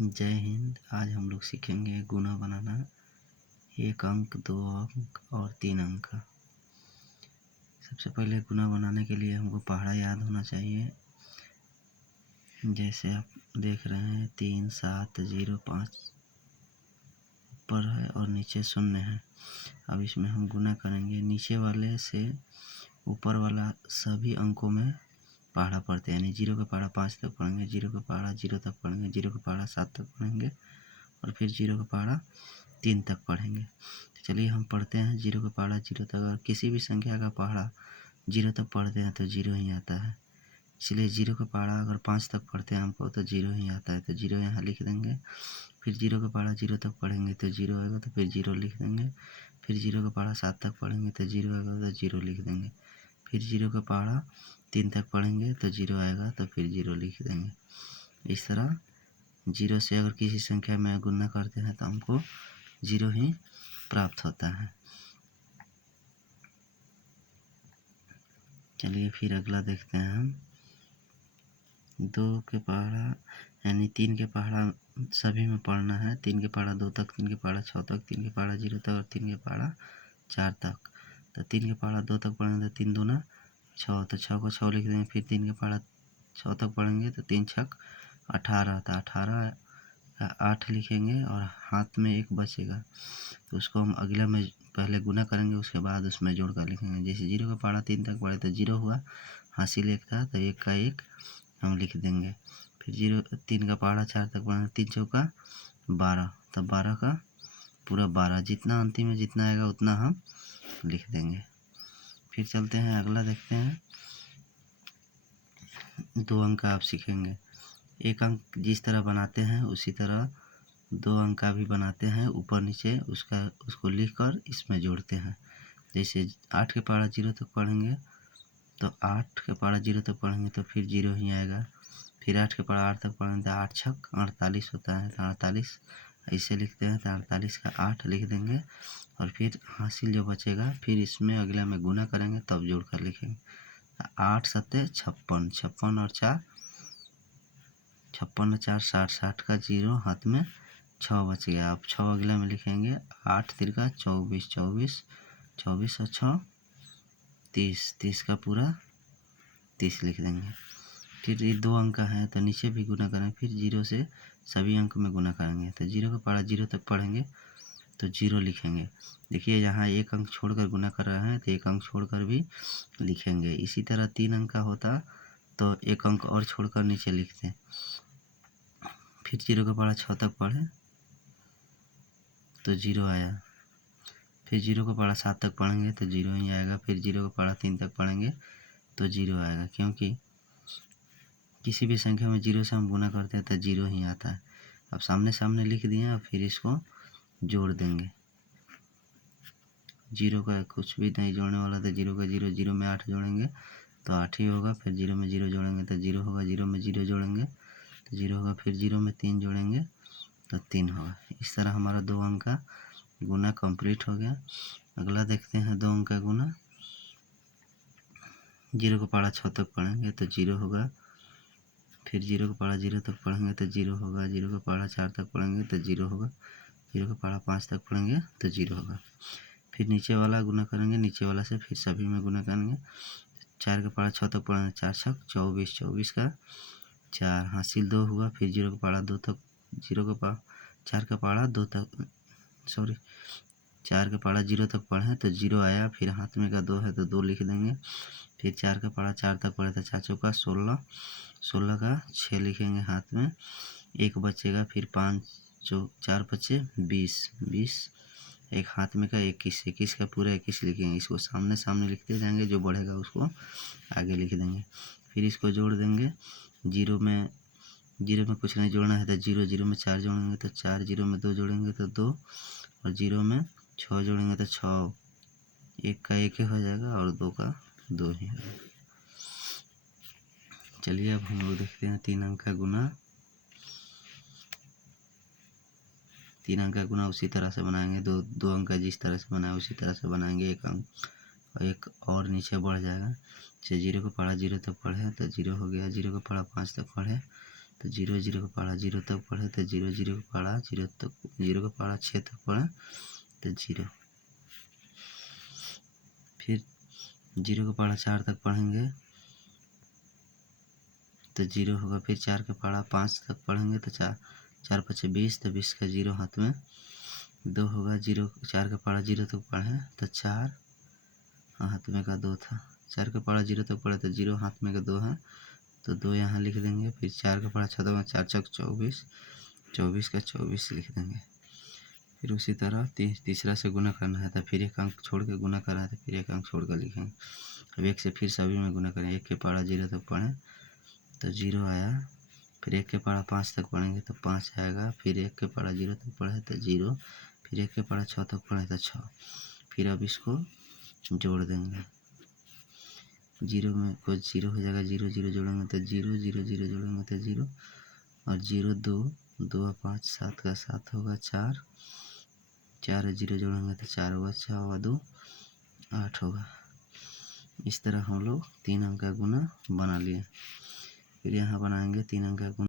जय हिंद। आज हम लोग सीखेंगे गुना बनाना। 1 अंक, 2 अंक और 3 अंक का। सबसे पहले गुना बनाने के लिए हमको पहाड़ा याद होना चाहिए। जैसे आप देख रहे हैं 3, 7, 0, 5 ऊपर है और नीचे 0 है। अब इसमें हम गुना करेंगे। नीचे वाले से ऊपर वाला सभी अंकों में पहाड़ा पढ़ते हैं, यानी 0 का पहाड़ा 5 तक पढ़ेंगे, 0 का पहाड़ा 0 तक पढ़ेंगे, 0 का पहाड़ा 7 तक पढ़ेंगे और फिर 0 का पहाड़ा 3 तक पढ़ेंगे। तो चलिए हम पढ़ते हैं 0 का पहाड़ा 0 तक। अगर किसी भी संख्या का पहाड़ा 0 तक पढ़ते हैं तो 0 ही आता है, इसलिए 0 का पहाड़ा अगर 5 तक पढ़ते हैं हमको तो 0 ही आता है, तो 0 यहाँ लिख देंगे। फिर 0 का पहाड़ा 0 तक पढ़ेंगे तो 0 आएगा, तो फिर 0 लिख देंगे। फिर 0 का पहाड़ा 7 तक पढ़ेंगे तो 0 आएगा, तो 0 लिख देंगे। फिर 0 का पहाड़ा 3 तक पढ़ेंगे तो 0 आएगा, तो फिर 0 लिख देंगे। इस तरह 0 से अगर किसी संख्या में गुणा करते हैं तो हमको 0 ही प्राप्त होता है। चलिए फिर अगला देखते हैं हम। 2 के पहाड़ा यानी 3 के पहाड़ा सभी में पढ़ना है। 3 के पहाड़ा 2 तक, 3 के पहाड़ा 6 तक, 3 के पहाड़ा 0 तक और 3 के पहाड़ा 4 तक। तो 3 के पहाड़ा 2 तक पढ़ेंगे तो 3 दूना 6, तो 6 को 6 लिख देंगे। फिर 3 के पहाड़ा 6 तक पढ़ेंगे तो 3 छक 18, तो 18 8 लिखेंगे और हाथ में 1 बचेगा, तो उसको हम अगला में पहले गुना करेंगे, उसके बाद उसमें जोड़ कर लिखेंगे। जैसे 0 का पहाड़ा 3 तक पढ़े तो 0 हुआ, हासिल 1 था तो 1 का 1 हम लिख देंगे। फिर 3 का पहाड़ा 4 तक पढ़ेंगे, 3 चौका 12, तो 12 का पूरा 12, जितना अंतिम में जितना आएगा उतना हम लिख देंगे। फिर चलते हैं अगला देखते हैं। 2 अंक का आप सीखेंगे। 1 अंक जिस तरह बनाते हैं उसी तरह 2 अंक का भी बनाते हैं, ऊपर नीचे उसको लिख कर इसमें जोड़ते हैं। जैसे 8 के पहाड़ा 0 तक पढ़ेंगे तो 8 के पहाड़ा 0 तक पढ़ेंगे तो फिर 0 ही आएगा। फिर 8 के पहाड़ा 8 तक पढ़ेंगे तो 8 छक 48 होता है, तो 48 ऐसे लिखते हैं, तो 48 का 8 लिख देंगे और फिर हासिल जो बचेगा फिर इसमें अगला में गुना करेंगे तब जोड़ कर लिखेंगे। 8 सत्ते 56, 56 और 4 56 और 4 60, 60 का 0 हाथ में 6 बच गया। अब 6 अगला में लिखेंगे। 8 तिरका 24, 24 24 और 6 30, 30 का पूरा 30 लिख देंगे। फिर ये 2 अंक का है तो नीचे भी गुना करेंगे। फिर 0 से सभी अंक में गुना करेंगे, तो 0 का पहाड़ा 0 तक पढ़ेंगे तो 0 लिखेंगे। देखिए यहाँ 1 अंक छोड़कर गुना कर रहे हैं तो 1 अंक छोड़कर भी लिखेंगे। इसी तरह 3 अंक का होता तो 1 अंक और छोड़कर नीचे लिखते। फिर 0 का पहाड़ा 6 तक पढ़े तो 0 आया। फिर 0 का पहाड़ा 7 तक पढ़ेंगे तो 0 ही आएगा। फिर 0 का पहाड़ा 3 तक पढ़ेंगे तो 0 आएगा, क्योंकि किसी भी संख्या में 0 से हम गुना करते हैं तो 0 ही आता है। अब सामने सामने लिख दिए और फिर इसको जोड़ देंगे। 0 का कुछ भी नहीं जोड़ने वाला, तो 0 का 0, 0 में 8 जोड़ेंगे तो 8 ही होगा। फिर 0 में 0 जोड़ेंगे तो 0 होगा, 0 में 0 जोड़ेंगे तो 0 होगा। फिर 0 में 3 जोड़ेंगे तो 3 होगा। इस तरह हमारा 2 अंक का गुना कंप्लीट हो गया। अगला देखते हैं 2 अंक का गुना। 0 का पहाड़ा 6 तक पढ़ेंगे तो 0 होगा। फिर 0 का पहाड़ा 0 तक पढ़ेंगे तो 0 होगा। 0 का पहाड़ा 4 तक पढ़ेंगे तो 0 होगा। 0 का पहाड़ा 5 तक पढ़ेंगे तो 0 होगा। फिर नीचे वाला गुना करेंगे, नीचे वाला से फिर सभी में गुना करेंगे। 4 का पहाड़ा 6 तक पढ़ेंगे, 4 छक 24, 24 का 4 हासिल 2 हुआ। फिर 0 का पहाड़ा 2 तक, 4 का पहाड़ा 2 तक 4 का पहाड़ा 0 तक पढ़े तो 0 आया। फिर हाथ में का 2 है तो 2 लिख देंगे। फिर 4 का पहाड़ा 4 तक पढ़े तो 4 चौका 16, 16 का 6 लिखेंगे हाथ में, 1 बचेगा। फिर 4 बचे 20, 20 एक हाथ में का 21, 21 का पूरा 21 लिखेंगे। इसको सामने सामने लिखते जाएंगे, जो बढ़ेगा उसको आगे लिख देंगे। फिर इसको जोड़ देंगे। 0 में कुछ नहीं जोड़ना है तो 0, 0 में 4 जोड़ेंगे तो 4, 0 में 2 जोड़ेंगे तो 2 और 0 में 6 जोड़ेंगे तो 6, 1 का 1 ही हो जाएगा और 2 का 2 ही होगा। चलिए अब हम लोग देखते हैं 3 अंक का गुना। 3 अंक का गुना उसी तरह से बनाएंगे। 2 अंक का जिस तरह से बनाए उसी तरह से बनाएंगे। 1 अंक और 1 और नीचे बढ़ जाएगा। जैसे 0 का पहाड़ा 0 तक पढ़े तो 0 हो गया। 0 का पहाड़ा 5 तक पढ़े तो जीरो जीरो का पढ़ा जीरो तक पढ़े तो जीरो जीरो का पढ़ा जीरो तक, जीरो का पढ़ा 6 तक पढ़े तो जीरो। फिर जीरो का पढ़ा 4 तक पढ़ेंगे तो जीरो होगा। फिर 4 का पढ़ा 5 तक पढ़ेंगे तो 4 4 5 20, तो 20 का जीरो हाथ में 2 होगा। जीरो 4 का पढ़ा जीरो तक पढ़े तो 4 हाथ में का 2 था। 4 का पढ़ा जीरो तक पढ़े तो जीरो हाथ में का 2 है तो 2 यहाँ लिख देंगे। फिर 4 का पढ़ा 6 तक 4 चौक 24, 24 का 24 लिख देंगे। फिर उसी तरह तीसरा से गुना करना है तो फिर एक अंक छोड़ के गुना करना है तो फिर एक अंक छोड़ कर लिखेंगे। अब 1 से फिर सभी में गुना करें। 1 के पढ़ा जीरो तक पढ़ें तो जीरो आया। फिर 1 के पढ़ा 5 तक पढ़ेंगे तो 5 आएगा। फिर 1 के पढ़ा जीरो तक पढ़े तो जीरो। फिर 1 के पढ़ा 6 तक पढ़े तो 6। फिर अब इसको जोड़ देंगे। जीरो में कोई जीरो हो जाएगा, जीरो जीरो जोड़ेंगे तो जीरो, जीरो जीरो जोड़ेंगे तो जीरो, और जीरो 2 2 5 7 का 7 होगा 4, 4 जीरो जोड़ेंगे तो 4 होगा, 6 होगा 2 8 होगा। इस तरह हम लोग 3 अंक का गुना बना लिए। फिर यहाँ बनाएंगे 3 अंक का गुना।